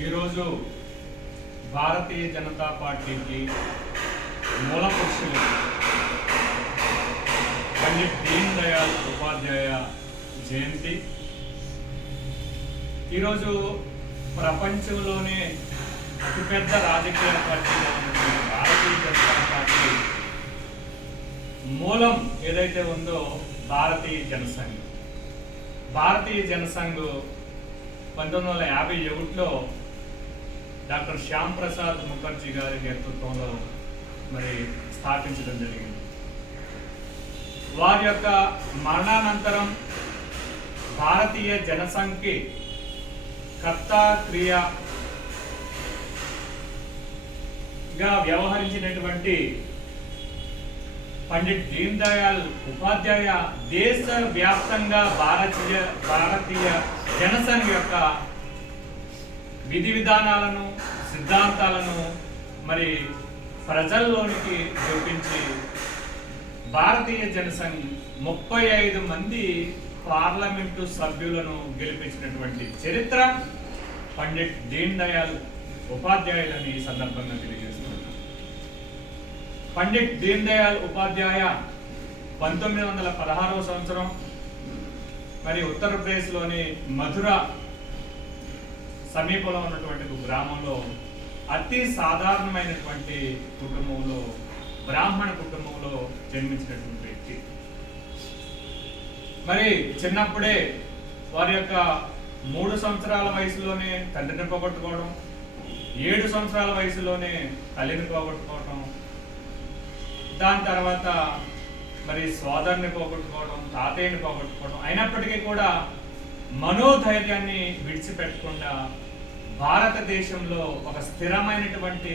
ఈరోజు భారతీయ జనతా పార్టీకి మూల పురుషులు పండిట్ దీన్ దయాళ్ ఉపాధ్యాయ జయంతి. ఈరోజు ప్రపంచంలోనే అతిపెద్ద రాజకీయ పార్టీగా ఉన్నటువంటి భారతీయ జనతా పార్టీ మూలం ఏదైతే ఉందో భారతీయ జనసంఘ్. భారతీయ జనసంఘ్ 1951లో డాక్టర్ శ్యామ్ ప్రసాద్ ముఖర్జీ గారి నేతృత్వంలో స్థాపించడం జరిగింది. వారి యొక్క మరణానంతరం భారతీయ జనసంఘ్కి కర్త క్రియగా వ్యవహరించినటువంటి పండిట్ దీన్ దయాళ్ ఉపాధ్యాయ దేశ వ్యాప్తంగా భారతీయ జనసంఘ్ యొక్క విధి విధానాలను సిద్ధాంతాలను ప్రజల్లోనికి చూపించి భారతీయ జనసంఘ్ 35 మంది పార్లమెంటు సభ్యులను గెలిపించినటువంటి చరిత్ర పండిట్ దీన్ దయాళ్ ఉపాధ్యాయులని ఈ సందర్భంగా తెలియజేస్తున్నారు. పండిట్ దీన్ దయాళ్ ఉపాధ్యాయ 1916వ సంవత్సరం ఉత్తరప్రదేశ్లోని మధుర సమీపంలో ఉన్నటువంటి గ్రామంలో అతి సాధారణమైనటువంటి కుటుంబంలో, బ్రాహ్మణ కుటుంబంలో జన్మించినటువంటి వ్యక్తి. చిన్నప్పుడే వారి యొక్క 3 సంవత్సరాల వయసులోనే తండ్రిని పోగొట్టుకోవడం, 7 సంవత్సరాల వయసులోనే తల్లిని పోగొట్టుకోవడం, దాని తర్వాత సోదరుని పోగొట్టుకోవడం, తాతయ్యని పోగొట్టుకోవడం, అయినప్పటికీ కూడా మనోధైర్యాన్ని విడిచిపెట్టకుండా భారతదేశంలో ఒక స్థిరమైనటువంటి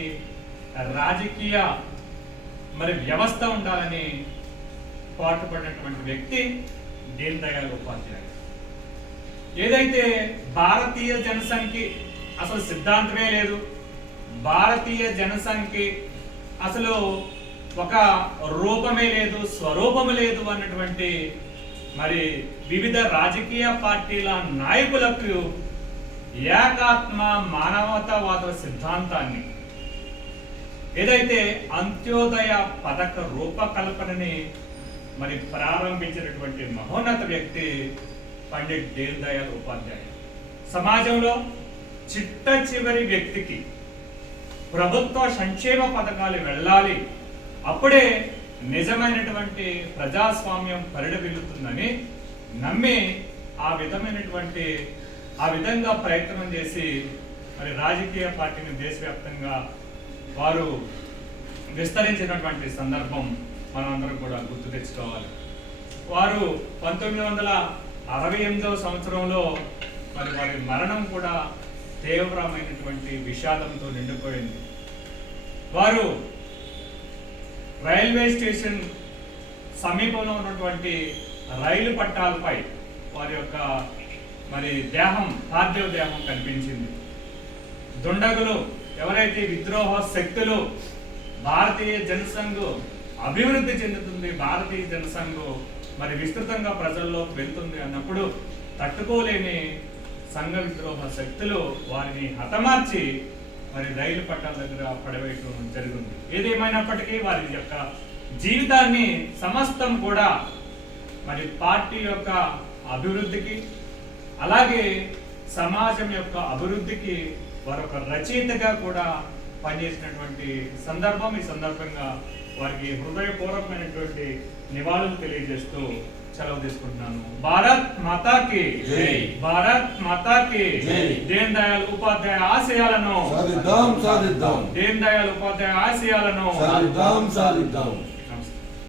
రాజకీయ వ్యవస్థ ఉండాలని పాటుపడినటువంటి వ్యక్తి దీన్ దయాళ్ ఉపాధ్యాయ. ఏదైతే భారతీయ జనసంఘ్కి అసలు సిద్ధాంతమే లేదు, భారతీయ జనసంఘ్కి అసలు ఒక రూపమే లేదు, స్వరూపము లేదు అన్నటువంటి వివిధ రాజకీయ పార్టీల నాయకులకు ఏకాత్మ మానవతావాద సిద్ధాంతాన్ని, ఏదైతే అంత్యోదయ పథక రూపకల్పనని ప్రారంభించినటువంటి మహోన్నత వ్యక్తి పండిట్ దీన్ దయాళ్ ఉపాధ్యాయ. సమాజంలో చిట్ట చివరి వ్యక్తికి ప్రభుత్వ సంక్షేమ పథకాలు వెళ్ళాలి, అప్పుడే నిజమైనటువంటి ప్రజాస్వామ్యం పరిడవిల్లుతుందని నమ్మి ఆ విధంగా ప్రయత్నం చేసి రాజకీయ పార్టీని దేశవ్యాప్తంగా వారు విస్తరించినటువంటి సందర్భం మనందరం కూడా గుర్తు తెచ్చుకోవాలి. వారు 1968వ సంవత్సరంలో వారి మరణం కూడా తీవ్రమైనటువంటి విషాదంతో నిండిపోయింది. వారు రైల్వే స్టేషన్ సమీపంలో ఉన్నటువంటి రైలు పట్టాలపై వారి యొక్క పార్థివ దేహం కనిపించింది. దుండగులు ఎవరైతే విద్రోహ శక్తులు భారతీయ జనసంఘ్ అభివృద్ధి చెందుతుంది, భారతీయ జనసంఘ్ విస్తృతంగా ప్రజల్లోకి వెళ్తుంది అన్నప్పుడు తట్టుకోలేని సంఘ విద్రోహ శక్తులు వారిని హతమార్చి రైలు పట్టాల దగ్గర పడవేయటం జరిగింది. ఏదేమైనప్పటికీ వారి యొక్క జీవితాన్ని సమస్తం కూడా పార్టీ యొక్క అభివృద్ధికి, అలాగే సమాజం యొక్క అభివృద్ధికి వారొక రచయితగా కూడా పనిచేసినటువంటి సందర్భం. ఈ సందర్భంగా వారికి హృదయపూర్వకమైనటువంటి నివాళులు తెలియజేస్తూ సెలవు తీసుకుంటున్నాను. భారత్ మాతాకి జై, భారత్ మాతాకి జై. దీన్ దయాళ్ ఉపాధ్యాయ ఆశయాలను సాధిద్దాం, సాధిద్దాం. దీన్ దయాళ్ ఉపాధ్యాయ ఆశయాలను సాధిద్దాం, సాధిద్దాం.